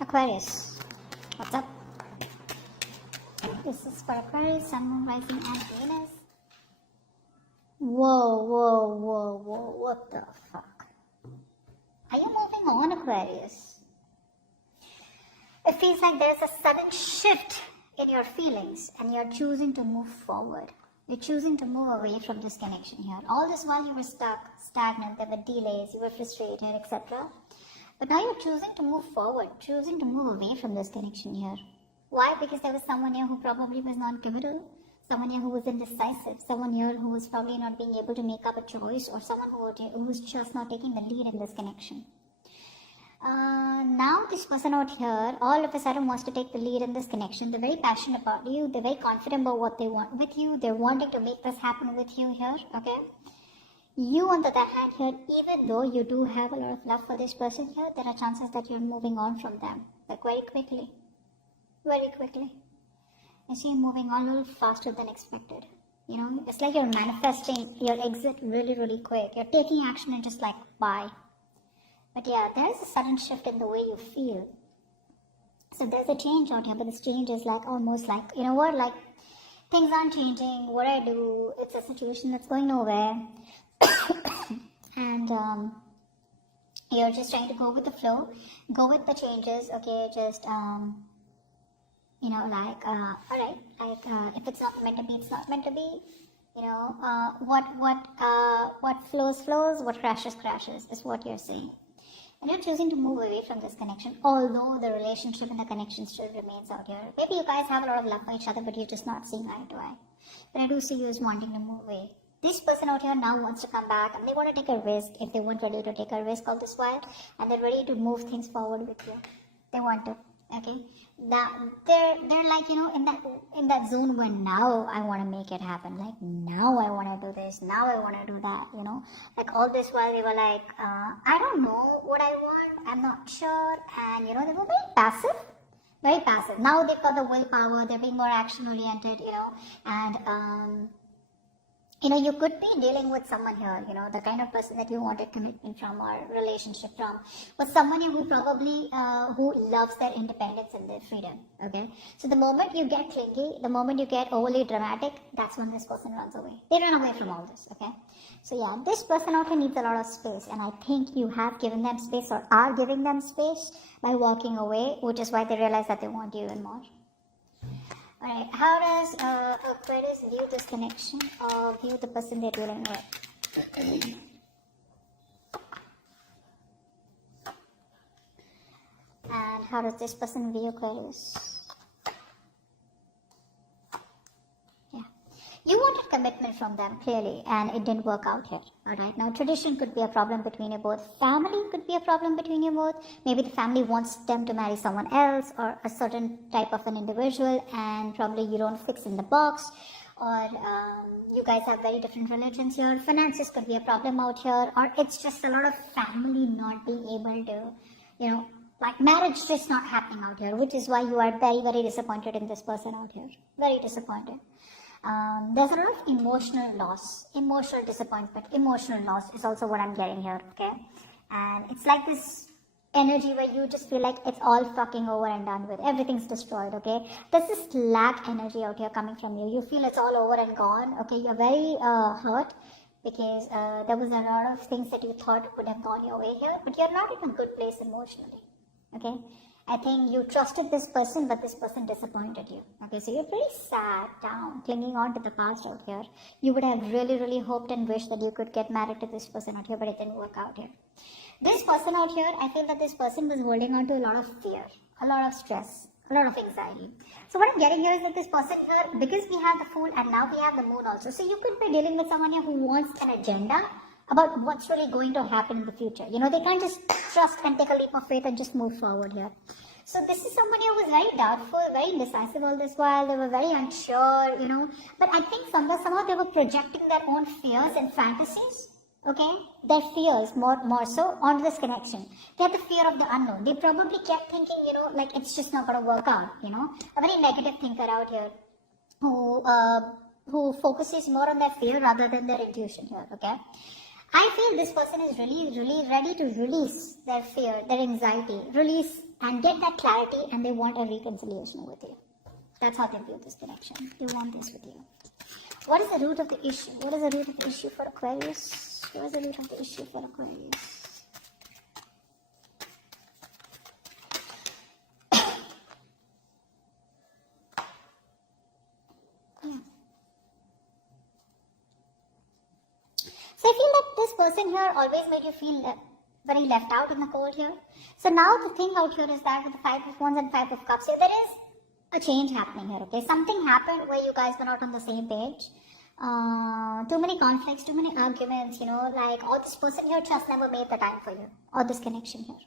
Aquarius, what's up? This is for Aquarius, Sun, Moon, Rising, and Venus. Whoa, what the fuck? Are you moving on, Aquarius? It feels like there's a sudden shift in your feelings and you're choosing to move forward. You're choosing to move away from this connection here. All this while you were stuck, stagnant, there were delays, you were frustrated, etc. But now you're choosing to move forward, choosing to move away from this connection here. Why? Because there was someone here who probably was non-committal, someone here who was indecisive, someone here who was probably not being able to make up a choice, or someone who was just not taking the lead in this connection. Now this person out here all of a sudden wants to take the lead in this connection. They're very passionate about you, they're very confident about what they want with you, they're wanting to make this happen with you here, okay? You, on the other hand here, even though you do have a lot of love for this person here, there are chances that you're moving on from them, like very quickly. I see you moving on a little faster than expected. You know, it's like you're manifesting your exit really quick. You're taking action and just like, bye. But yeah, there is a sudden shift in the way you feel. So there's a change out here, but this change is like almost like, you know what, like things aren't changing, what I do, it's a situation that's going nowhere. And you're just trying to go with the flow, go with the changes, okay, just, you know, like, alright, like, if it's not meant to be, it's not meant to be. You know, what flows, what crashes, is what you're saying. And you're choosing to move away from this connection, although the relationship and the connection still remains out here. Maybe you guys have a lot of love for each other, but you're just not seeing eye to eye. But I do see you as wanting to move away. This person out here now wants to come back, and they want to take a risk. If they weren't ready to take a risk all this while, and they're ready to move things forward with you, they want to. Okay, now they're like, you know, in that zone where now I want to make it happen. Like now I want to do this, now I want to do that. You know, like all this while they were like, I don't know what I want, I'm not sure, and you know, they were very passive. Very passive. Now they've got the willpower, they're being more action oriented, you know, and you know, you could be dealing with someone here, you know, the kind of person that you wanted commitment from or relationship from, was someone who probably, who loves their independence and their freedom, okay? So the moment you get clingy, the moment you get overly dramatic, that's when this person runs away. They run away from all this, okay? So yeah, this person out here needs a lot of space, and I think you have given them space or are giving them space by walking away, which is why they realize that they want you even more. Alright, how does Aquarius view this connection or view the person they're dealing with? And how does this person view Aquarius? Yeah. You wanted commitment from them, clearly, and it didn't work out here. Alright, now tradition could be a problem between you both. Family could be a problem between you both. Maybe the family wants them to marry someone else or a certain type of an individual, and probably you don't fix in the box. Or you guys have very different religions here. Finances could be a problem out here. Or it's just a lot of family not being able to, you know, like marriage just not happening out here. Which is why you are very disappointed in this person out here. Very disappointed. There's a lot of emotional loss, emotional disappointment, emotional loss is also what I'm getting here, okay? And it's like this energy where you just feel like it's all fucking over and done with. Everything's destroyed, okay? There's this lack energy out here coming from you. You feel it's all over and gone, okay? You're very hurt because there was a lot of things that you thought would have gone your way here, but you're not in a good place emotionally, okay? I think you trusted this person, but this person disappointed you. Okay, so you're pretty sad, down, clinging on to the past out here. You would have really hoped and wished that you could get married to this person out here, but it didn't work out here. This person out here, I feel that this person was holding on to a lot of fear, a lot of stress, a lot of anxiety. So what I'm getting here is that this person here, because we have the Fool and now we have the Moon also, so you could be dealing with someone here who wants an agenda about what's really going to happen in the future. You know, they can't just trust and take a leap of faith and just move forward here. So this is somebody who was very doubtful, very indecisive all this while. They were very unsure, you know. But I think somehow they were projecting their own fears and fantasies, okay? Their fears more so onto this connection. They had the fear of the unknown. They probably kept thinking, you know, like it's just not going to work out, you know. A very negative thinker out here who focuses more on their fear rather than their intuition here, okay? I feel this person is really ready to release their fear, their anxiety, release and get that clarity, and they want a reconciliation with you. That's how they view this connection. They want this with you. What is the root of the issue? What is the root of the issue for Aquarius? What is the root of the issue for Aquarius? So I feel that this person here always made you feel very left out in the cold here. So now the thing out here is that with the 5 of Wands and 5 of Cups here, there is a change happening here, okay? Something happened where you guys were not on the same page. Too many conflicts, too many arguments, you know, like, or this person here just never made the time for you, or this connection here.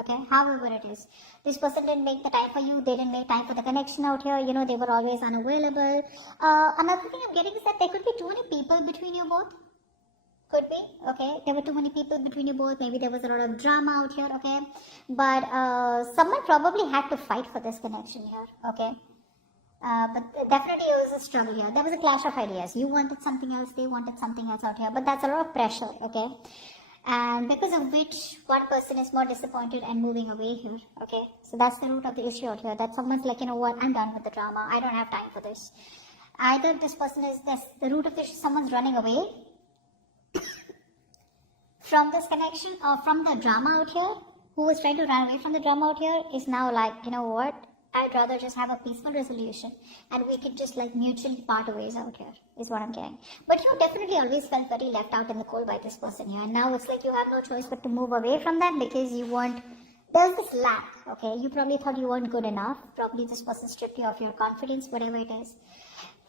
Okay, however it is, this person didn't make the time for you, they didn't make time for the connection out here, you know, they were always unavailable. Another thing I'm getting is that there could be too many people between you both. Could be, okay, there were too many people between you both, maybe there was a lot of drama out here, okay, but someone probably had to fight for this connection here, okay, but definitely it was a struggle here. There was a clash of ideas. You wanted something else, they wanted something else out here, but that's a lot of pressure, okay, and because of which one person is more disappointed and moving away here, okay, so that's the root of the issue out here, that someone's like, you know what, I'm done with the drama, I don't have time for this. Either this person is this, the root of the issue, someone's running away from this connection or from the drama out here, who was trying to run away from the drama out here is now like, you know what, I'd rather just have a peaceful resolution and we could just like mutually part ways out here, is what I'm getting. But you definitely always felt very left out in the cold by this person here, and now it's like you have no choice but to move away from them because you want, there's this lack, okay, you probably thought you weren't good enough, probably this person stripped you of your confidence, whatever it is.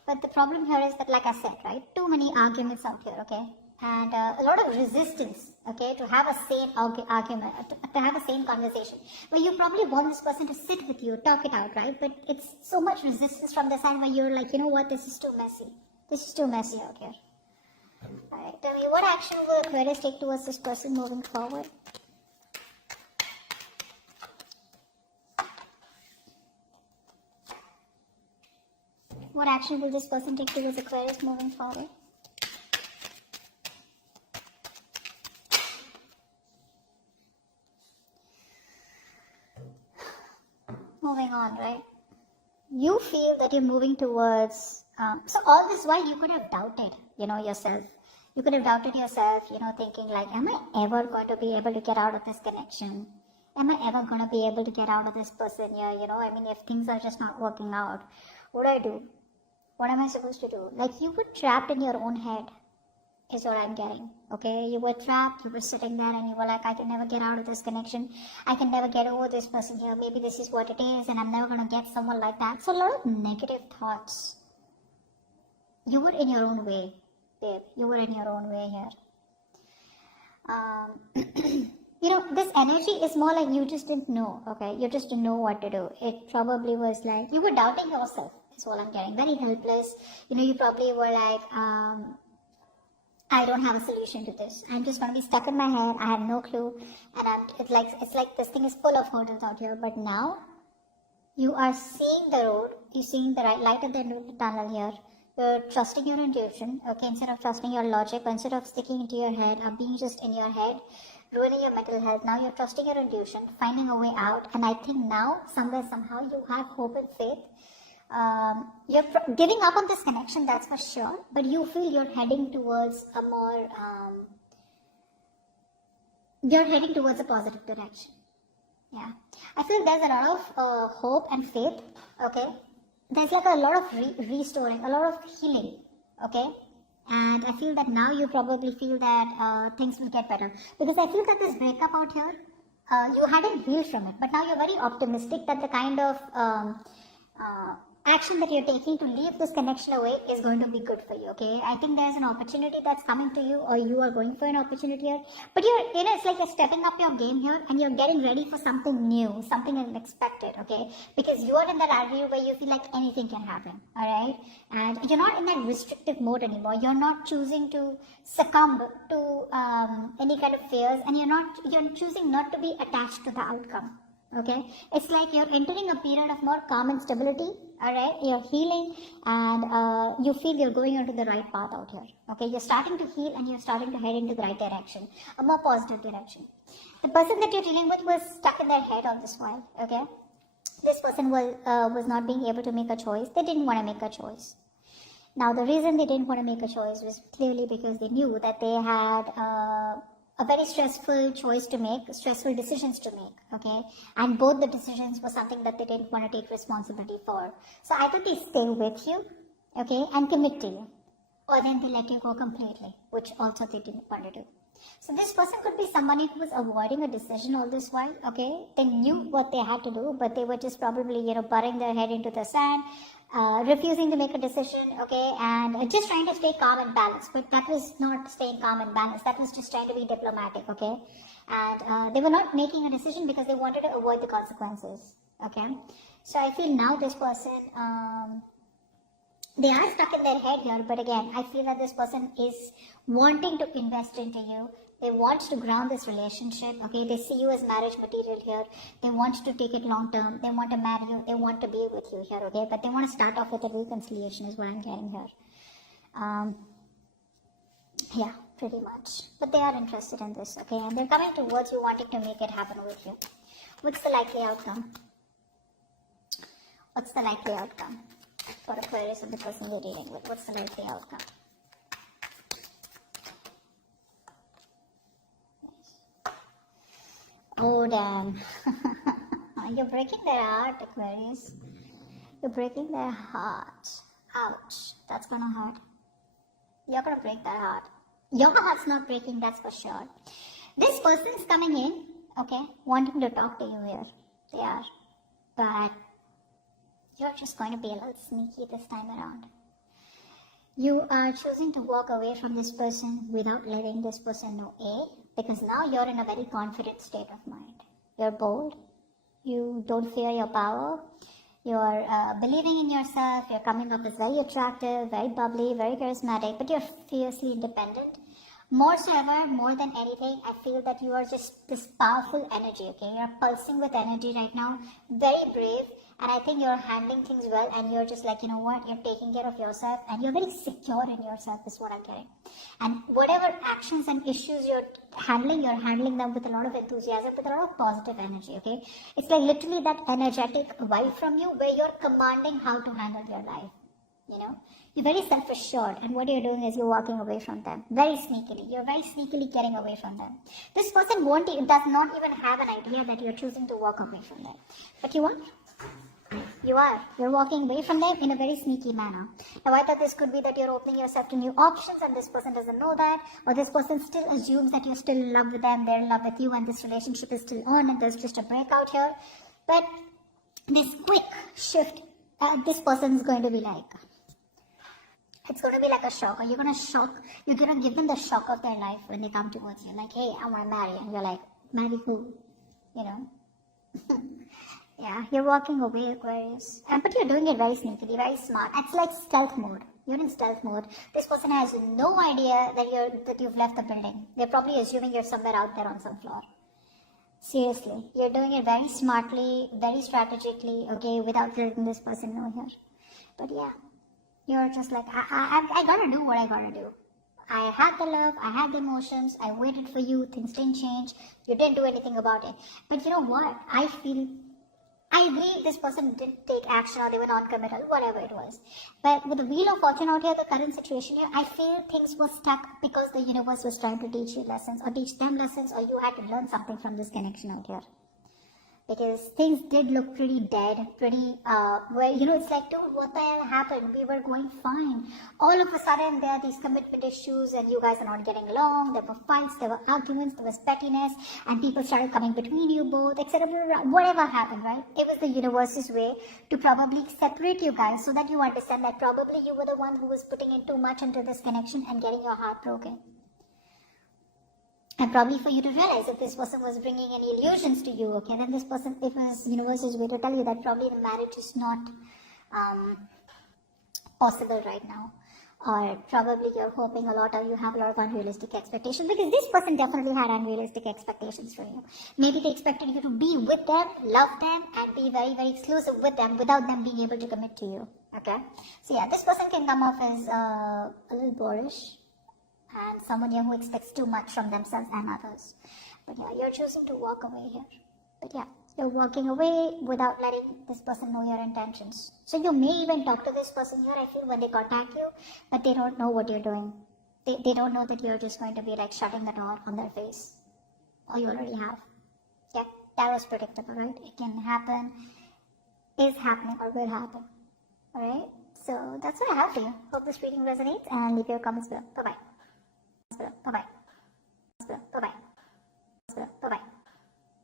But the problem here is that, like I said, right, too many arguments out here, okay, and a lot of resistance, okay, to have a sane argument, to have a sane conversation. But you probably want this person to sit with you, talk it out, right? But it's so much resistance from the side where you're like, you know what, this is too messy. This is too messy out here. Alright, tell me, what action will Aquarius take towards this person moving forward? What action will this person take towards Aquarius moving forward? Moving on, right? You feel that you're moving towards, so all this while you could have doubted, you know, yourself. You could have doubted yourself, you know, thinking like, am I ever going to be able to get out of this connection? Am I ever going to be able to get out of this person here? You know, I mean, if things are just not working out, what do I do? What am I supposed to do? Like, you were trapped in your own head, is what I'm getting, okay? You were trapped, you were sitting there and you were like, I can never get out of this connection. I can never get over this person here. Maybe this is what it is and I'm never going to get someone like that. So a lot of negative thoughts. You were in your own way, babe. You were in your own way here. You know, this energy is more like you just didn't know, okay? You just didn't know what to do. It probably was like, you were doubting yourself, is what I'm getting. Very helpless. You know, you probably were like, I don't have a solution to this. I'm just going to be stuck in my head. I have no clue. And it's like this thing is full of hurdles out here. But now, you are seeing the road. You're seeing the right light at the end of the tunnel here. You're trusting your intuition, okay, instead of trusting your logic, instead of sticking into your head or being just in your head, ruining your mental health. Now you're trusting your intuition, finding a way out. And I think now, somewhere, somehow, you have hope and faith. You're giving up on this connection, that's for sure, but you feel you're heading towards a more, you're heading towards a positive direction. Yeah, I feel there's a lot of hope and faith, okay? There's like a lot of restoring, a lot of healing, okay? And I feel that now you probably feel that things will get better, because I feel that this breakup out here, you hadn't healed from it, but now you're very optimistic that the kind of action that you're taking to leave this connection away is going to be good for you, okay? I think there's an opportunity that's coming to you, or you are going for an opportunity here, but you know, it's like you're stepping up your game here and you're getting ready for something new, something unexpected, okay? Because you are in that attitude where you feel like anything can happen, all right? And you're not in that restrictive mode anymore. You're not choosing to succumb to any kind of fears, and you're choosing not to be attached to the outcome. Okay, it's like you're entering a period of more calm and stability, alright, you're healing, and you feel you're going onto the right path out here, okay, you're starting to heal and you're starting to head into the right direction, a more positive direction. The person that you're dealing with was stuck in their head all this while, okay? This person was not being able to make a choice. They didn't want to make a choice. Now, the reason they didn't want to make a choice was clearly because they knew that they had a very stressful choice to make, stressful decisions to make, okay? And both the decisions were something that they didn't want to take responsibility for. So either they stay with you, okay, and commit to you, or then they let you go completely, which also they didn't want to do. So this person could be somebody who was avoiding a decision all this while, okay? They knew what they had to do, but they were just probably, burying their head into the sand, refusing to make a decision, okay? And just trying to stay calm and balanced. But that was not staying calm and balanced. That was just trying to be diplomatic, okay? And they were not making a decision because they wanted to avoid the consequences, okay? So I feel now this person, they are stuck in their head here, but again, I feel that this person is wanting to invest into you. They want to ground this relationship, okay? They see you as marriage material here. They want to take it long term. They want to marry you. They want to be with you here, okay? But they want to start off with a reconciliation is what I'm getting here. Yeah, pretty much. But they are interested in this, okay? And they're coming towards you wanting to make it happen with you. What's the likely outcome? What's the likely outcome for Aquarius of the person you're dealing with? What's the likely outcome? Oh, damn. You're breaking their heart, Aquarius. You're breaking their heart. Ouch. That's gonna hurt. You're gonna break their heart. Your heart's not breaking, that's for sure. This person's coming in, okay, wanting to talk to you here. They are. But you're just going to be a little sneaky this time around. You are choosing to walk away from this person without letting this person know, because now you're in a very confident state of mind. You're bold. You don't fear your power. You're believing in yourself. You're coming up as very attractive, very bubbly, very charismatic, but you're fiercely independent. More so ever, more than anything, I feel that you are just this powerful energy, okay? You're pulsing with energy right now, very brave, and I think you're handling things well, and you're just like, you know what, you're taking care of yourself, and you're very secure in yourself, is what I'm getting. And whatever actions and issues you're handling them with a lot of enthusiasm, with a lot of positive energy, okay? It's like literally that energetic vibe from you where you're commanding how to handle your life, you know? You're very self-assured, and what you're doing is you're walking away from them very sneakily. You're very sneakily getting away from them. This person does not even have an idea that you're choosing to walk away from them. But you are. You are. You're walking away from them in a very sneaky manner. Now, I thought this could be that you're opening yourself to new options, and this person doesn't know that, or this person still assumes that you're still in love with them, they're in love with you, and this relationship is still on, and there's just a breakout here. But this quick shift, this person's going to be like, it's going to be like a shock, or you're going to give them the shock of their life when they come towards you. Like, hey, I want to marry. And you're like, marry who? You know? Yeah, you're walking away, Aquarius. But you're doing it very sneakily, very smart. It's like stealth mode. You're in stealth mode. This person has no idea that you've left the building. They're probably assuming you're somewhere out there on some floor. Seriously, you're doing it very smartly, very strategically, okay, without letting this person know here. But yeah. You're just like, I gotta do what I gotta do. I had the love, I had the emotions, I waited for you, things didn't change, you didn't do anything about it. But you know what? I agree this person didn't take action, or they were non-committal, whatever it was. But with the Wheel of Fortune out here, the current situation here, I feel things were stuck because the universe was trying to teach you lessons, or teach them lessons, or you had to learn something from this connection out here. Because things did look pretty dead, pretty, it's like, dude, what the hell happened? We were going fine. All of a sudden, there are these commitment issues, and you guys are not getting along. There were fights, there were arguments, there was pettiness, and people started coming between you both, etc. Whatever happened, right? It was the universe's way to probably separate you guys so that you understand that probably you were the one who was putting in too much into this connection and getting your heart broken. And probably for you to realize if this person was bringing any illusions to you, okay, then it was universe's way to tell you that probably the marriage is not possible right now. Or probably you're hoping a lot, or you have a lot of unrealistic expectations, because this person definitely had unrealistic expectations for you. Maybe they expected you to be with them, love them, and be very, very exclusive with them without them being able to commit to you, okay? So yeah, this person can come off as a little boorish, and someone here who expects too much from themselves and others. But yeah, you're choosing to walk away here. But yeah, you're walking away without letting this person know your intentions. So you may even talk to this person here, I feel, when they contact you, but they don't know what you're doing. They don't know that you're just going to be like shutting the door on their face. Or you already have. Yeah, that was predictable, right? It can happen, is happening, or will happen. Alright? So that's what I have for you. Hope this reading resonates and leave your comments below. Bye-bye. Bye-bye.